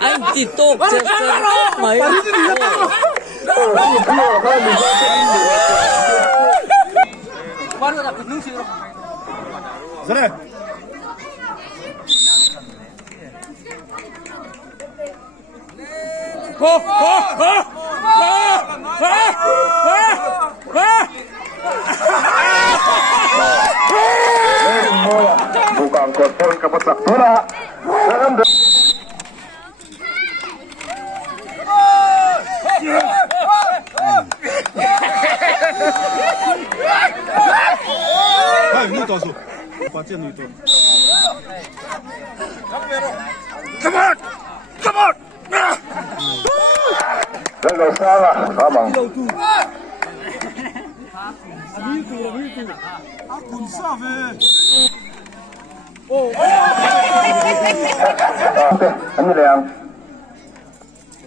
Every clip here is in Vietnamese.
anh chỉ tục mấy bukan kontrol kepesak bola. Nu tosu. Pace nu to. Come on! Come on! Nggak salah, Abang. Ini yang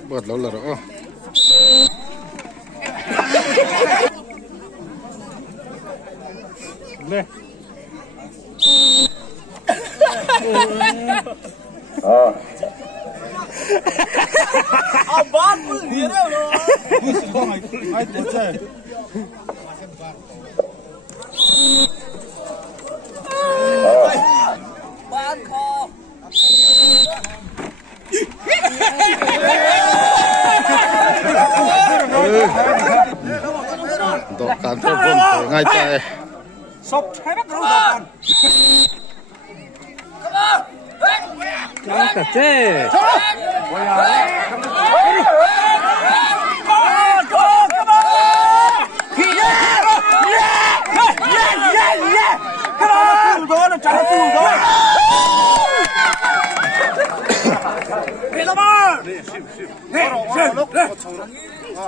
buat lo lah. Oh. Leh. Oh. Abang pun dia loh. Ai bocah. Ban kho. Untuk kantor pun ngay tay. Sop hai bắt đầu rồi. Jangan kece.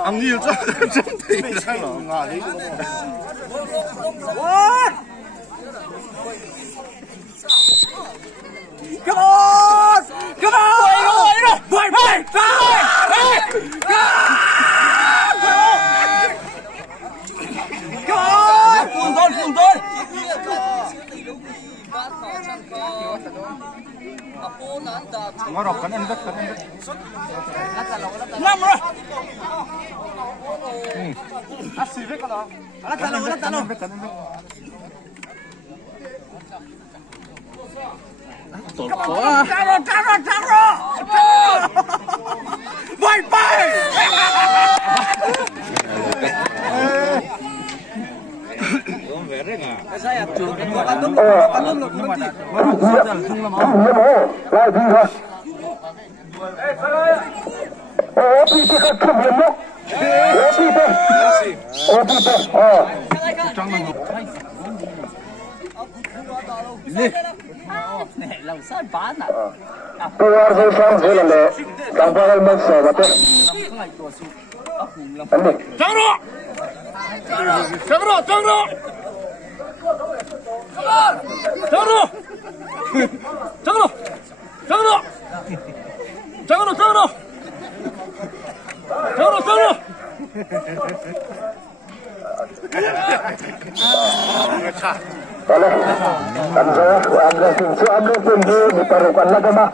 Ang nhiều chứ. Come on! Come on! Boy, boy! Come on! Full doon! Ngorok kan endet. Nam rồi! Asivek kalau. Talo. Taro! Boy, boy! Saya tuh, patung loh, berhenti. Lagi lah. Oh, kita kebelok. Oh, kita. Oh. Này lâu sao bán à? Keluar bersama Zelanda. Kampung Meksa, betul. Ini. Taro! Boleh. Kan saya agak tinggi ditaruhkan lagi mah.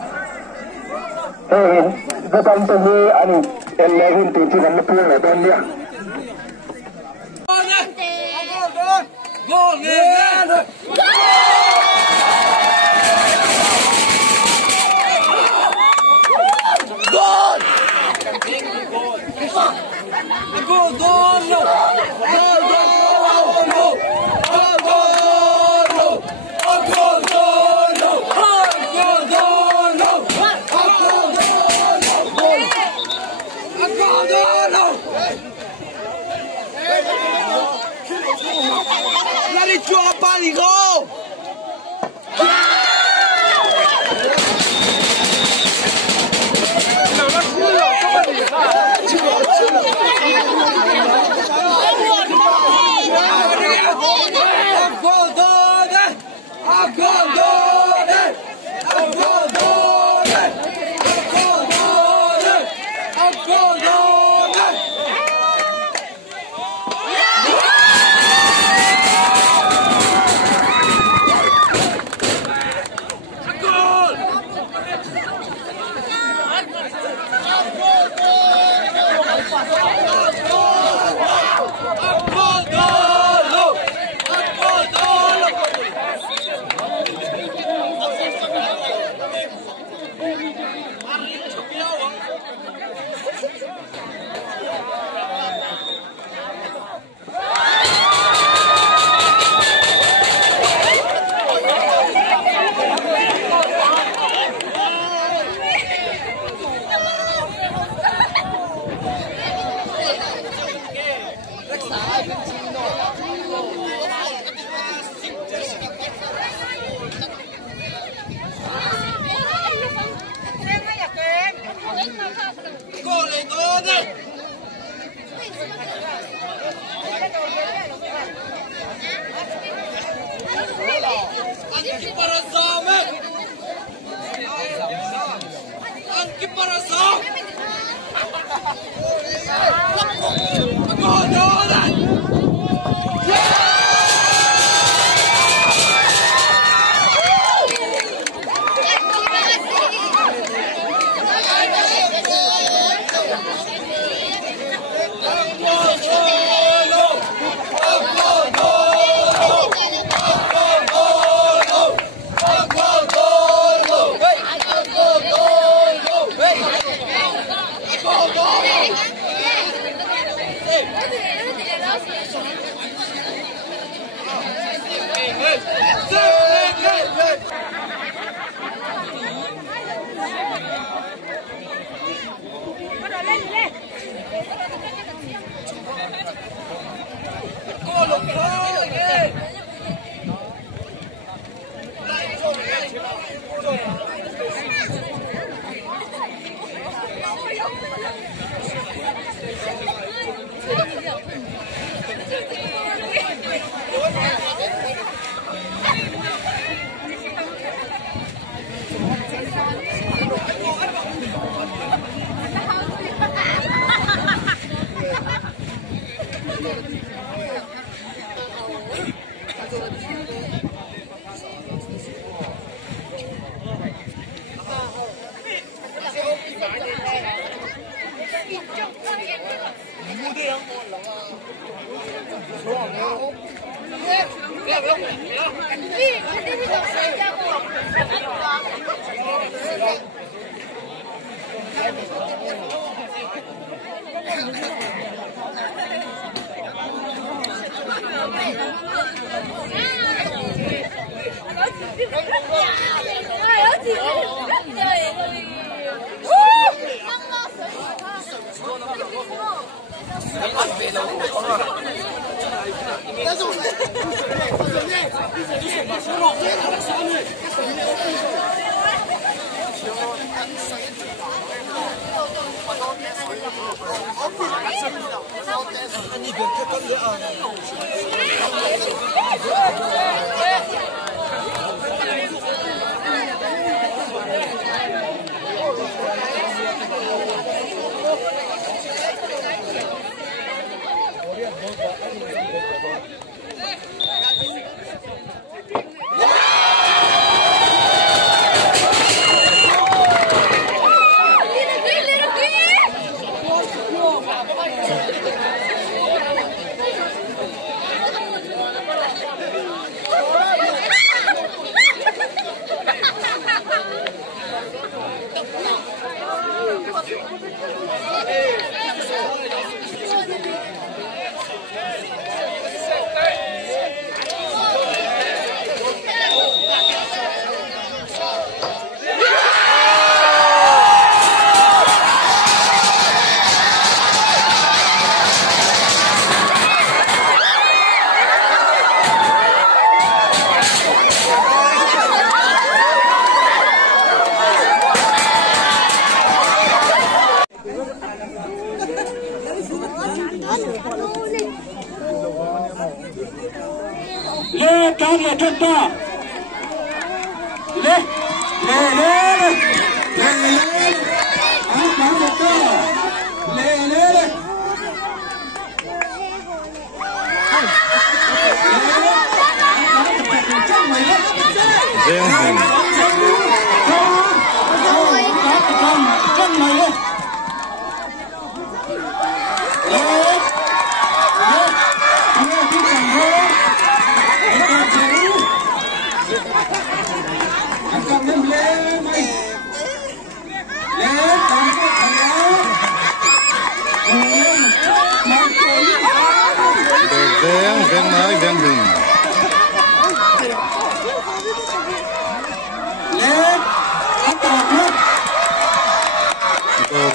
Betul tinggi ani elehin tinggi dan lebih lebar dia. Let it drop, buddy, go!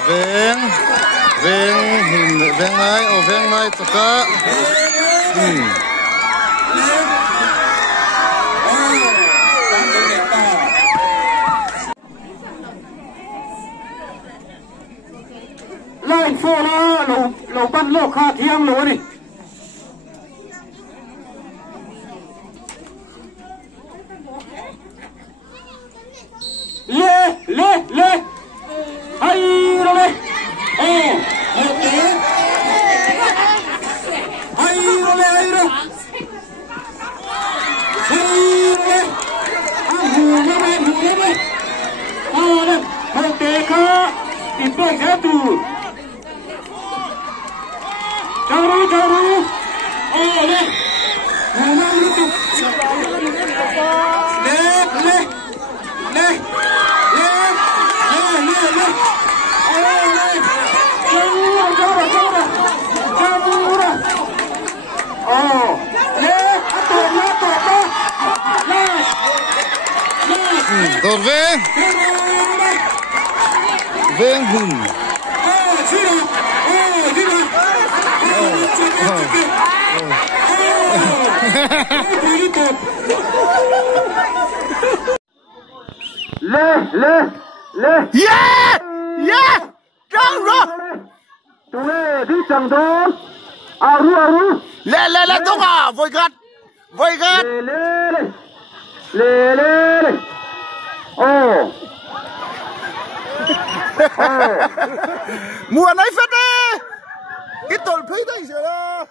Veng veng mai taka lại phô là lẩu bắn lô kha thiêng lỗ đi lê hay rồi đây hay rồi hù đây đây hậu tế kha ít bông thế tù chào ru đây hù mang liên tục lê Đột veng hùn lê Yeah! Trăng rồi! tụi lê đi chẳng đó ru Lê tung à! Vội gắt! lê Mùa này phết đi! Cái tồn phí đây rồi đó!